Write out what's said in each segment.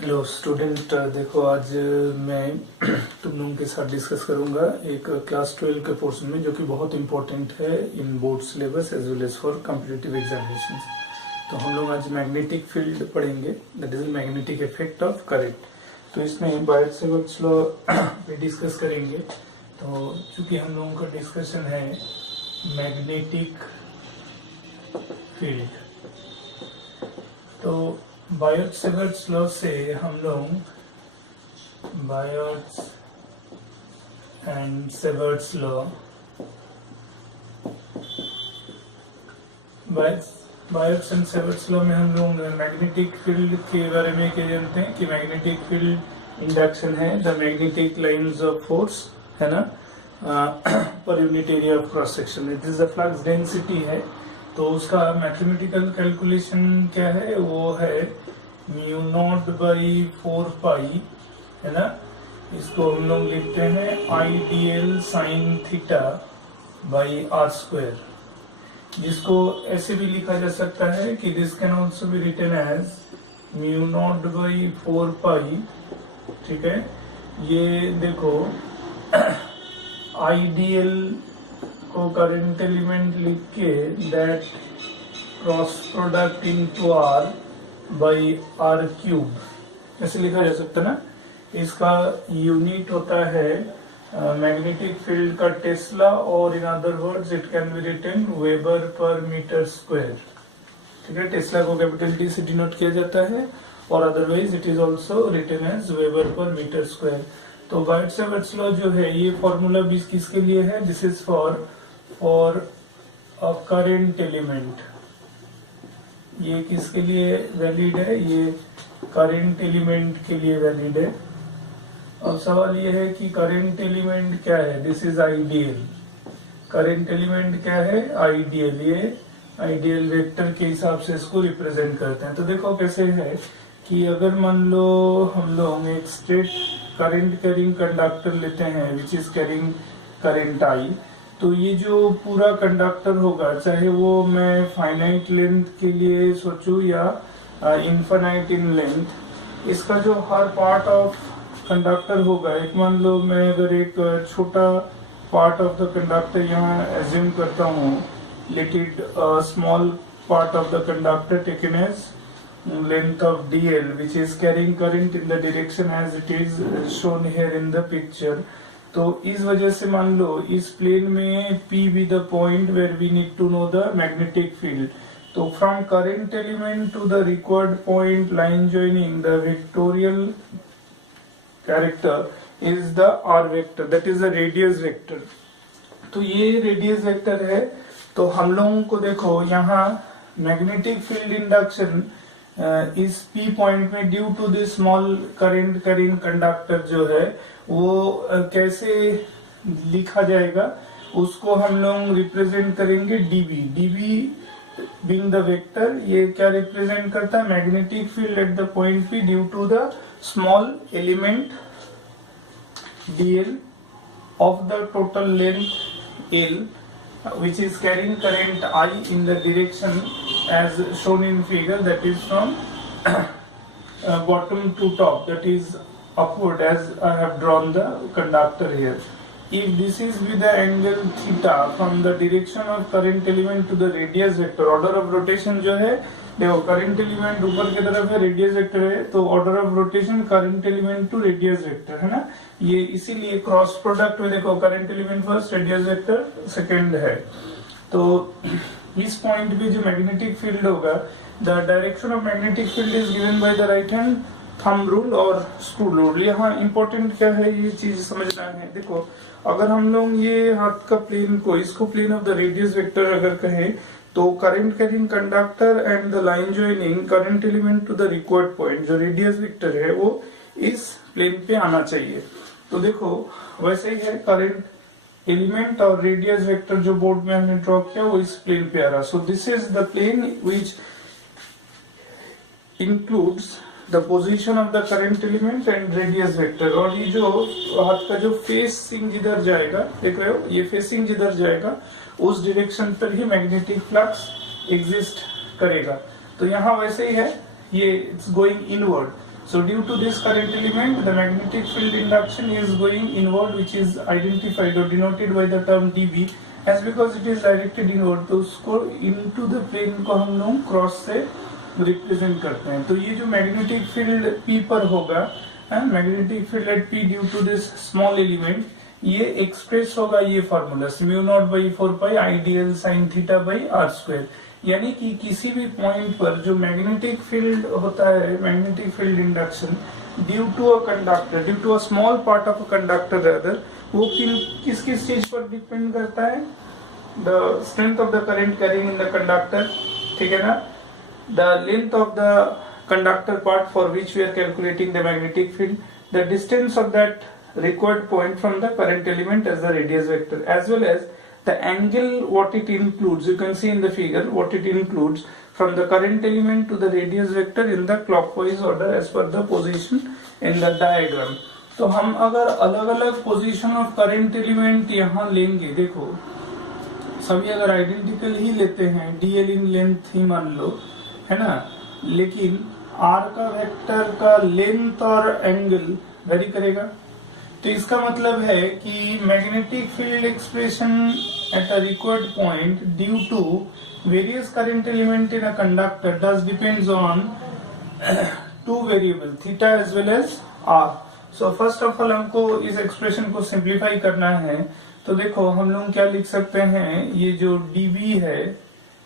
Hello student, देखो आज मैं तुम लोगों के साथ डिस्कस करूंगा एक क्लास 12 के पोर्शन में जो कि बहुत इंपॉर्टेंट है in board syllabus as well as for competitive examinations. तो हम लोग आज मैग्नेटिक फील्ड पढ़ेंगे, that is magnetic effect of current. तो इसमें बायोट-सेवर्ट्स लॉ पे डिस्कस करेंगे। तो चूंकि हम लोगों का डिस्कशन है मैग्नेटिक फील्ड, तो बायोट-सेवर्ट्स लॉ से हम लोग बायोट एंड सेवर्ट्स लॉ में हम लोग मैग्नेटिक फील्ड के बारे में क्या जानते हैं कि मैग्नेटिक फील्ड इंडक्शन है the magnetic lines of force, है ना, per unit area of cross section. It is the flux density है। तो उसका मैथमेटिकल कैलकुलेशन क्या है, वो है म्यू नॉट बाई 4 पाई, है ना। इसको हम लोग लिखते हैं I DL sine theta by R square, जिसको ऐसे भी लिखा जा सकता है कि this can also be written as mu naught by 4 pi. ठीक है, ये देखो आइडियल को करंट एलिमेंट लिख के that cross product into R by R cube ऐसे लिखा जा सकता है ना। इसका यूनिट होता है मैग्नेटिक फील्ड का टेस्ला, और in other words it can be written weber per metre square. ठीक है, टेस्ला को कैपिटल टी से डिनोट किया जाता है और otherwise it is also written as weber per metre square. तो बायोट-सेवर्ट्स लॉ जो है ये फॉर्मूला भी किसके लिए है, this is for a current element. ये किसके लिए वैलिड है, ये करंट एलिमेंट के लिए वैलिड है। अब सवाल ये है कि करंट एलिमेंट क्या है, this is ideal. Current element क्या है, आइडियल। ये आइडियल वेक्टर के हिसाब से इसको रिप्रेजेंट करते हैं। तो देखो कैसे है कि अगर मान लो हम लोग एक स्ट्रेट करंट कैरिंग कंडक्टर लेते हैं which is carrying current I, तो ये जो पूरा कंडक्टर होगा, चाहे वो मैं फाइनाइट लेंथ के लिए सोचूं या इनफाइनाइट इन लेंथ, इसका जो हर पार्ट ऑफ कंडक्टर होगा, एक मान लो मैं अगर एक छोटा पार्ट ऑफ द कंडक्टर यहाँ एज्यूम करता हूँ, let it small part of the conductor taken as length of dl which is carrying current in the direction as it is shown here in the picture। तो इस वजह से मान लो इस plane में P be the point where we need to know the magnetic field। तो from current element to the required point line joining the vectorial character is the r vector, that is the radius vector। तो ये radius vector है। तो हम लोगों को देखो यहाँ मैग्नेटिक फील्ड इंडक्शन इस P पॉइंट में due to this small current carrying conductor जो है वो कैसे लिखा जाएगा, उसको हम लोग रिप्रेजेंट करेंगे dB। dB being the vector, ये क्या रिप्रेजेंट करता है, magnetic field at the point P due to the small element dl of the total length L which is carrying current I in the direction as shown in figure, that is from bottom to top, that is upward as I have drawn the conductor here. If this is with the angle theta from the direction of current element to the radius vector, order of rotation जो है, देखो current element ऊपर की तरफ है, radius vector है, तो order of rotation current element to radius vector, है ना। ये इसीलिए क्रॉस प्रोडक्ट में देखो current element first, radius vector second है। तो इस पॉइंट पे जो मैग्नेटिक फील्ड होगा, the direction of magnetic field is given by the right hand thumb rule और स्क्रू रूल। यहाँ इंपॉर्टेंट क्या है, ये चीज समझना है। देखो अगर हम लोग ये हाथ का प्लेन को, इसको plane of the radius vector अगर कहें, तो current carrying conductor and the line joining current element to the required point, जो रेडियस वेक्टर है, वो इस प्लेन पे आना चाहिए। तो देखो वैसे ही है, करंट एलिमेंट और रेडियस वेक्टर जो बोर्ड में हमने ड्रॉ किया वो इस प्लेन पे आ रहा। So this is the plane which includes the position of the current element and radius vector. और ये जो हाथ का जो फेसिंग जिधर जाएगा, देख रहे हो, ये फेसिंग जिधर जाएगा उस डायरेक्शन पर ही मैग्नेटिक फ्लक्स एग्जिस्ट करेगा। तो यहाँ वैसे ही है, ये it's going inward. So due to this current element, the magnetic field induction is going inward, which is identified or denoted by the term dB, as because it is directed inward, तो उसको into the plane को हम लोग cross से represent करते हैं। तो ये जो मैग्नेटिक फील्ड P पर होगा, magnetic field at P due to this small element, ये एक्सप्रेस होगा ये formula mu naught by 4 pi I DL sine theta by R square. यानी कि किसी भी पॉइंट पर जो मैग्नेटिक फील्ड होता है, magnetic field induction due to a conductor, due to a small part of a conductor rather, वो किस किस चीज पर डिपेंड करता है? The strength of the current carrying in the conductor, ठीक है ना, the length of the conductor part for which we are calculating the magnetic field, the distance of that required point from the current element as the radius vector, as well as the angle what it includes. You can see in the figure what it includes from the current element to the radius vector in the clockwise order as per the position in the diagram. तो हम अगर अलग अलग position of current element यहाँ लेंगे, देखो सभी अगर आइडेंटिकल ही लेते हैं, डीएल इन लेंथ ही मान लो, है ना, लेकिन आर का वेक्टर का लेंथ और एंगल वेरी करेगा। तो इसका मतलब है कि magnetic field expression at a required point due to various current element in a conductor does depends on two variable theta as well as R. So first of all हमको इस expression को simplify करना है। तो देखो हम लोग क्या लिख सकते हैं, ये जो dB है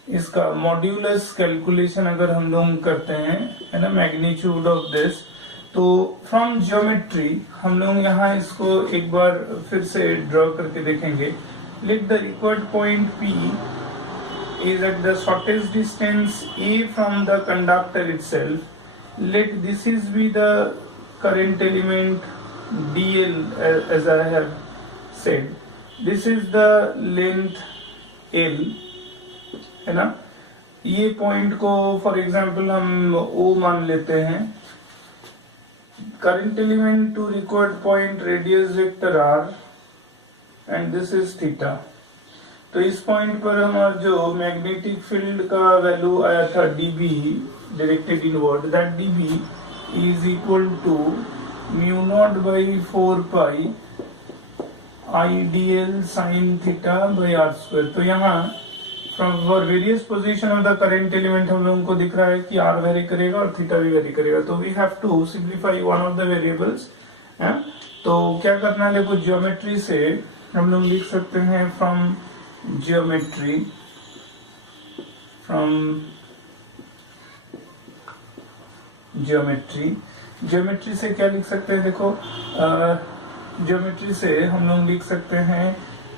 इसका मॉड्यूलस कैलकुलेशन अगर हम लोग करते हैं, है ना, मैग्नीट्यूड ऑफ दिस, तो फ्रॉम ज्योमेट्री हम लोग यहाँ इसको एक बार फिर से ड्रॉ करके देखेंगे। Let the required point P is at the shortest distance A from the conductor itself. Let this is be the current element dl as I have said. This is the length L, है ना। ये point को for example हम O मान लेते हैं। Current element to required point radius vector r and this is theta. तो इस पॉइंट पर हमारा जो मैग्नेटिक फील्ड का वैल्यू आया था dB directed inward, that dB is equal to mu naught by 4 pi I DL sine theta by R square. तो यहाँ from for various position of the current element हम लोगों को दिख रहा है कि आर वेरी करेगा और थीटा भी वेरी करेगा। तो we have to simplify one of the variables. तो क्या करना है, देखो ज्योमेट्री से हम लोग लिख सकते हैं फ्रॉम ज्योमेट्री, ज्योमेट्री से क्या लिख सकते हैं, देखो ज्योमेट्री से हम लोग लिख सकते हैं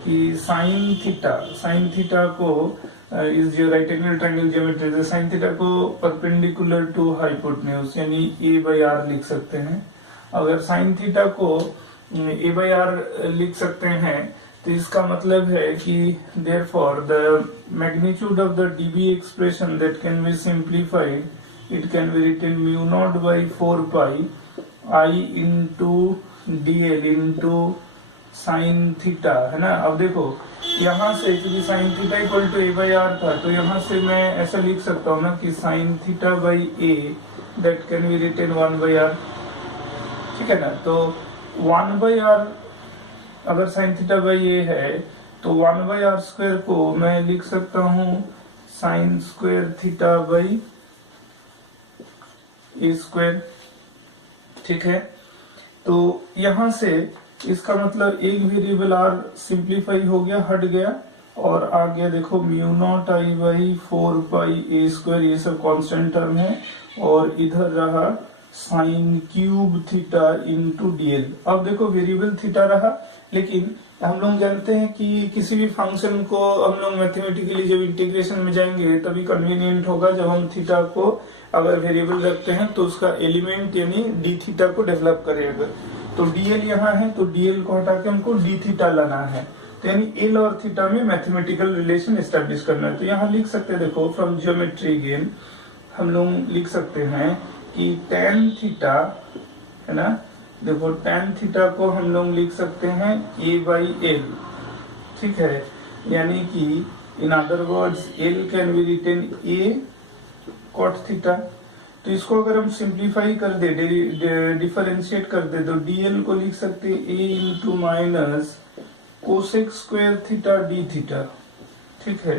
कि साइन थीटा को इज जो राइट एंगल ट्रायंगल ज्योमेट्री से साइन थीटा को परपेंडिकुलर टू हाइपोटेन्यूज यानी ए बाई आर लिख सकते हैं। अगर साइन थीटा को ए बाई आर लिख सकते हैं तो इसका मतलब है कि therefore the magnitude of the DB expression that can be simplified, it can be written mu naught by 4 pi I into DL into sine theta, है ना। अब देखो यहाँ से क्योंकि sine theta equal to A by R था, तो यहाँ से मैं ऐसा लिख सकता हूँ ना कि sine theta by A that can be written 1 by R, ठीक है ना। तो 1 बाई आर अगर साइन थीटा बाई ए है तो 1 बाई आर स्क्वायर को मैं लिख सकता हूँ sine square theta by A square, ठीक है। तो यहाँ से इसका मतलब एक वेरिएबल आर सिंप्लीफाई हो गया, हट गया और आ गया देखो mu naught I by 4 pi A square, ये सब कांस्टेंट टर्म है, और इधर रहा sine cube theta into DL. अब देखो वेरिएबल थीटा रहा, लेकिन हम लोग जानते हैं कि किसी भी फंक्शन को हम लोग मैथमेटिकली जब इंटीग्रेशन में जाएंगे तभी कन्वीनियंट होगा जब हम थीटा को अगर वेरिएबल रखते हैं तो उसका एलिमेंट यानी डी थीटा को डेवलप करेगा। तो डीएल यहाँ है तो डीएल को हटा के हमको डी थीटा लाना है, तो यानी एल और थीटा में मैथमेटिकल रिलेशन एस्टेब्लिश करना है। तो यहाँ लिख सकते हैं, देखो फ्रॉम ज्योमेट्री अगेन हम लोग लिख सकते हैं कि tan थीटा, है ना, देखो tan थीटा को हम लोग लिख सकते हैं a बाई एल, ठीक है, यानी कि in other words L can be written a cot theta. तो इसको अगर हम सिंप्लीफाई कर दे, डिफरेंशिएट कर दे, तो dl को लिख सकते हैं a into minus cosec square theta D theta. ठीक है,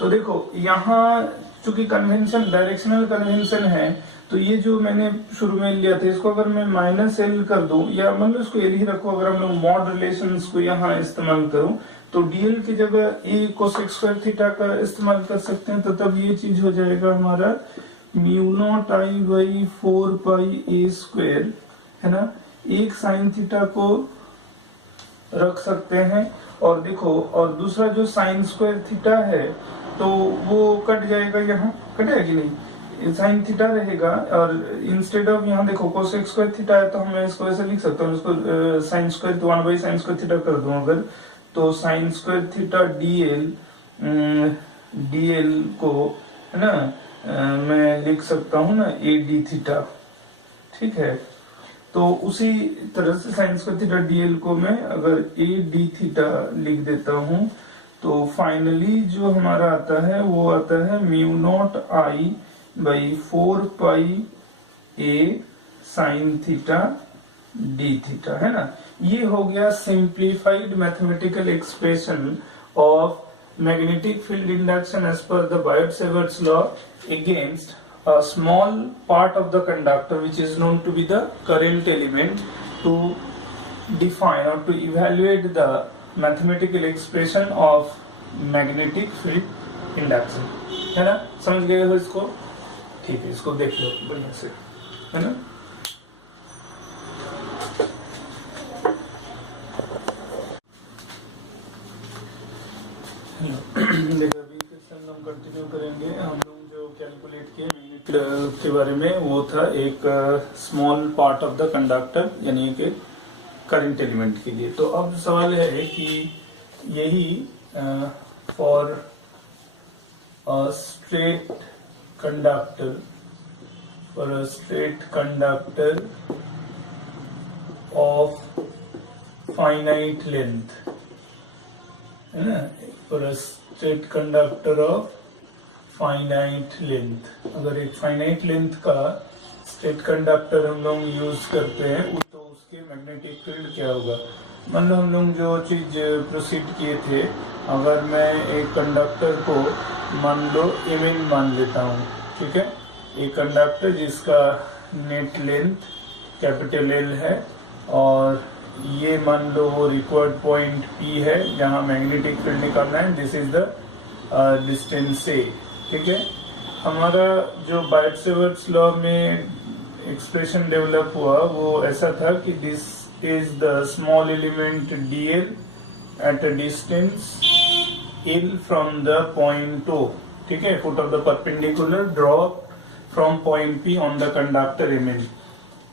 तो देखो यहाँ चूंकि कन्वेंशन डायरेक्शनल कन्वेंशन है, तो ये जो मैंने शुरू में लिया था इसको अगर मैं माइनस एल कर दूं, या मतलब इसको एल ही रखो, अगर हम लोग मॉड रिलेशंस को यहाँ इस्तेमाल करूं, तो डीएल की जगह ए कोसेक स्क्वायर थीटा का इस्तेमाल कर सकते हैं। तो तब ये चीज हो जाएगा हमारा mu naught I by 4 pi A square, है ना। एक साइन थीटा को रख सकते हैं, और देखो, और दूसरा जो साइन स्क्वायर थीटा है तो वो कट जाएगा, यहाँ कटेगा कि नहीं, साइन थीटा रहेगा, और इंस्टेड ऑफ यहाँ देखो कोसेक स्क्वायर थीटा है, तो मैं इसको ऐसे लिख सकता हूँ, इसको sine square 1 by sine square theta कर दूं अगर, तो साइन स्क्वायर थीटा डीएल को, है ना, मैं लिख सकता हूँ ना ए डी थीटा। ठीक है, तो उसी तरह से साइन स्क्वायर थीटा डीएल को मैं अगर ए डी थीटा लिख देता हूं, तो फाइनली जो हमारा आता है वो आता है mu naught I by 4 pi A sine theta D theta, है ना। ये हो गया simplified mathematical expression of magnetic field induction as per the Biot Savart's law against a small part of the conductor which is known to be the current element, to define or to evaluate the mathematical expression of magnetic field induction, है ना। समझ गए हो इसको? ठीक है, इसको देख लो बढ़िया से, है ना। देखो अभी क्वेश्चन हम कंटिन्यू करेंगे। हम लोग जो कैलकुलेट किए मैग्नेटिक के बारे में, वो था एक small part of the conductor, यानी कि करंट एलिमेंट के लिए। तो अब सवाल है कि यही for a straight conductor, of finite length, है ना, for a straight conductor of finite length. अगर एक फाइनाइट लेंथ का स्ट्रेट कंडक्टर हम लोग यूज करते हैं, तो उसके मैग्नेटिक फील्ड क्या होगा। मान लो हम लोग जो चीज प्रोसीड किए थे, अगर मैं एक कंडक्टर को मान लो एम मान लेता हूँ, ठीक है, एक कंडक्टर जिसका नेट लेंथ कैपिटल एल है, और ये मान लो वो रिक्वायर्ड पॉइंट पी है जहाँ मैग्नेटिक फील्ड निकालना है, this is the distance A. ठीक है, हमारा जो बायोट-सेवर्ट्स लॉ में एक्सप्रेशन डेवलप हुआ वो ऐसा था कि this is the small element DL at a distance L from the point O. ठीक है, foot of the perpendicular draw from point P on the conductor M N.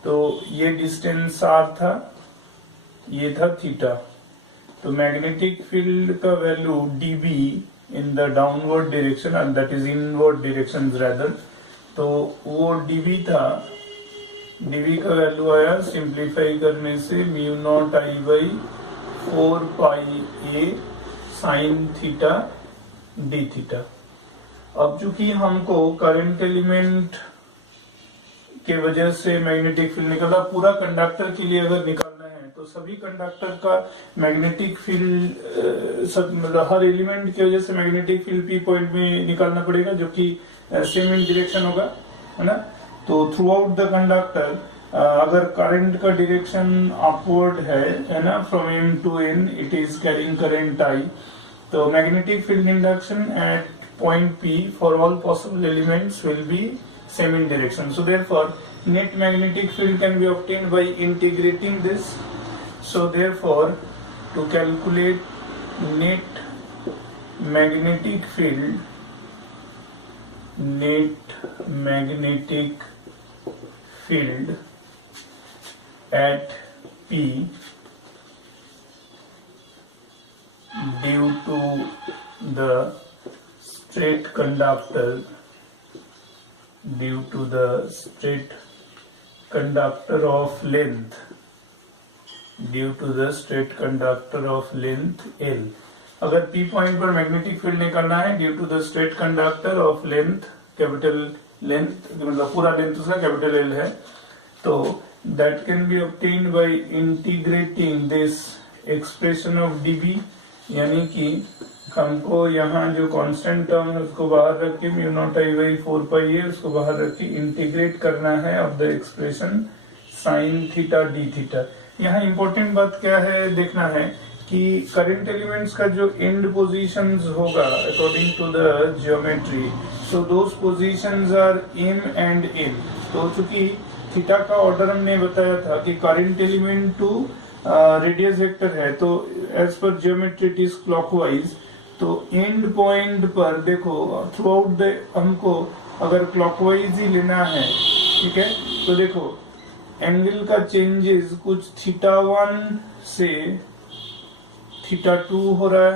तो ये डिस्टेंस आर था, ये था थीटा। तो मैग्नेटिक फील्ड का value DB in the downward direction, and that is inward directions rather, तो वो dB था, dB का वैल्यू आया सिंप्लीफाई करने से mu naught I by 4 pi A sine theta D theta. अब चूंकि हमको करंट एलिमेंट के वजह से मैग्नेटिक फील्ड निकला, पूरा कंडक्टर के लिए अगर निकालना है तो सभी कंडक्टर का मैग्नेटिक फील्ड सब, मतलब हर एलिमेंट की वजह से मैग्नेटिक फील्ड पी पॉइंट में निकालना पड़ेगा, जो कि सेम इन डायरेक्शन होगा, है ना। तो थ्रू आउट द कंडक्टर अगर करंट का डायरेक्शन अपवर्ड है ना, from M to N, it is carrying current I, तो magnetic field induction at point P for all possible elements will be same in direction. So therefore net magnetic field can be obtained by integrating this. So therefore to calculate net magnetic field at P due to the straight conductor of length L। अगर P point पर magnetic field निकालना है due to the straight conductor of length capital length मतलब पूरा length उसका capital L है, तो that can be obtained by integrating this expression of DB, यानी कि हमको यहाँ जो कांस्टेंट टर्म है उसको बाहर रख के म्यू नॉट आई बाई 4 पाई है उसको बाहर रख के इंटीग्रेट करना है of the expression sign theta D theta. यहाँ इंपॉर्टेंट बात क्या है देखना है कि करंट एलिमेंट्स का जो एंड पोजीशंस होगा according to the geometry, so those positions are M and N. तो चूंकि थीटा का ऑर्डर हमने बताया था कि current element to radius vector है, तो as per geometry it is clockwise. तो एंड पॉइंट पर देखो थ्रू आउट द हमको अगर क्लॉकवाइज ही लेना है, ठीक है, तो देखो एंगल का चेंजेस कुछ θ1 से θ2 हो रहा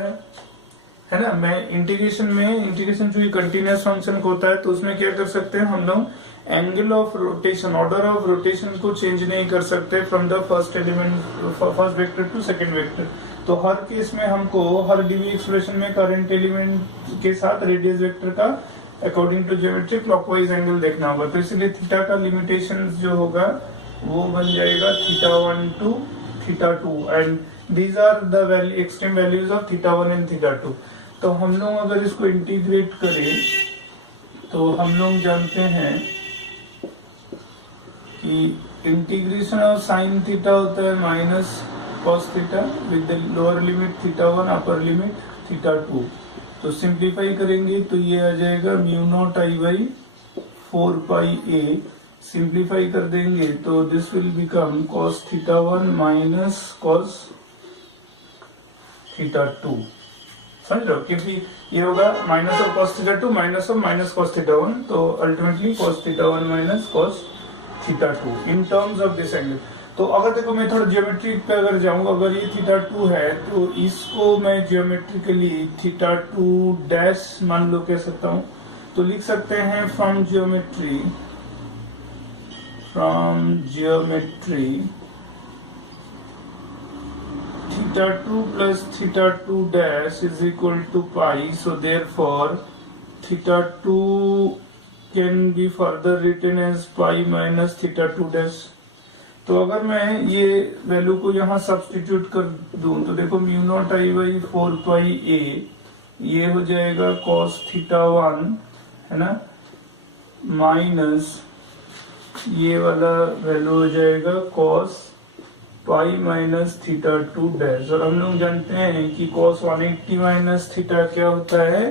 है ना। मैं इंटीग्रेशन जो कंटिन्यूअस फंक्शन होता है तो उसमें क्या कर सकते हैं हम लोग, angle of rotation, order of rotation को चेंज नहीं कर सकते from the first element, first vector to second vector. तो हर केस में हमको हर डीवी एक्सप्रेशन में करंट एलिमेंट के साथ रेडियस वेक्टर का according to geometry clockwise angle देखना होगा। तो इसलिए थीटा का लिमिटेशन जो होगा वो बन जाएगा θ1 to θ2 and these are the extreme values of θ1 and θ2। तो हम लोग अगर इसको इंटीग्रेट करें तो हम लोग जानते हैं कि इंटीग्रेशन ऑफ साइन थीटा होता है minus cos theta with the lower limit θ1 upper limit θ2। तो सिंप्लीफाई करेंगे तो ये आ जाएगा mu naught I by 4 pi A. Simplify कर देंगे तो this will become cos θ1 minus cos θ2। समझ रहे हो, क्योंकि ये होगा minus of cos θ2 minus of minus cos θ1, तो ultimately cos θ1 minus cos θ2 in terms of this angle. तो अगर देखो मैं थोड़ा ज्योमेट्री पे अगर जाऊं, अगर ये θ2 है तो इसको मैं ज्योमेट्रिकली θ2 डैश मान लो कह सकता हूं। तो लिख सकते हैं from geometry θ2 plus θ2 dash is equal to pi, so therefore θ2 can be further written as pi minus θ2 dash। तो अगर मैं ये वैल्यू को यहाँ सब्स्टिट्यूट कर दूं तो देखो mu naught I by 4 pi ए, ये हो जाएगा cos θ1 है ना, माइनस ये वाला वैल्यू हो जाएगा cos पाई माइनस θ2 डैश। और हम लोग जानते हैं कि cos 180 माइनस थीटा क्या होता है,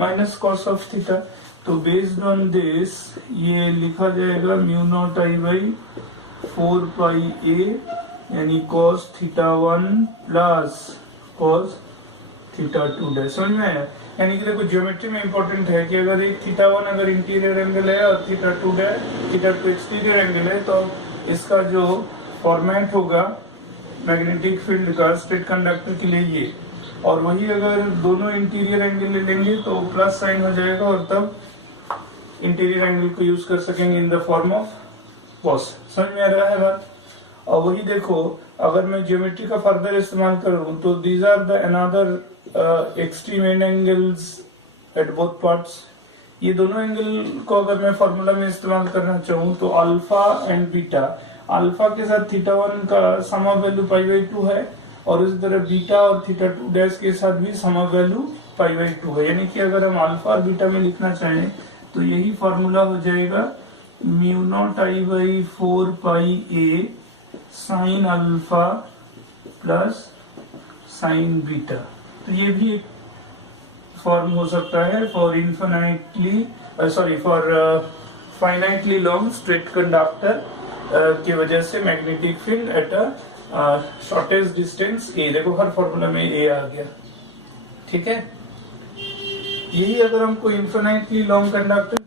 माइनस cos ऑफ थीटा। तो बेस्ड ऑन दिस ये लिखा जाएगा mu naught I by 4 pi ए यानी cos θ1 प्लस cos θ2 डैश। समझ में आया? यानी कि देखो ज्योमेट्री में इंपॉर्टेंट है कि अगर एक θ1 अगर इंटीरियर एंगल है और θ2 एक्सटीरियर एंगल है तो इसका जो फॉर्मेट होगा मैग्नेटिक फील्ड का स्ट्रेट कंडक्टर के लिए ये, और वही अगर दोनों इंटीरियर एंगल ले लेंगे तो प्लस साइन हो जाएगा और तब इंटीरियर एंगल को यूज कर सकेंगे in the form of cos। समझ में आ रहा है बात? और वही देखो अगर मैं ज्योमेट्री का फर्दर इस्तेमाल करूं तो these are the another extreme end angles at both parts. ये दोनों एंगल को अगर मैं फॉर्मूला में इस्तेमाल करना चाहूँ तो अल्फा एंड बीटा, अल्फा के साथ θ1 का सम ऑफ वैल्यू पाई बाई 2 है और इस तरह बीटा और θ2 डैश के साथ भी सम ऑफ वैल्यू पाई बाई 2 है। यानी कि अगर हम अल्फा और बीटा में लिखना चाहें तो यही फॉर्मूला हो जाएगा mu naught I by 4 pi A sine alpha plus sine beta. तो ये भी एक फॉर्म हो सकता है for finitely long straight conductor की वजह से magnetic field at a shortest distance A. देखो हर फॉर्मूला में ए आ गया, ठीक है। यही अगर हमको इन्फिनाइटली लॉन्ग कंडक्टर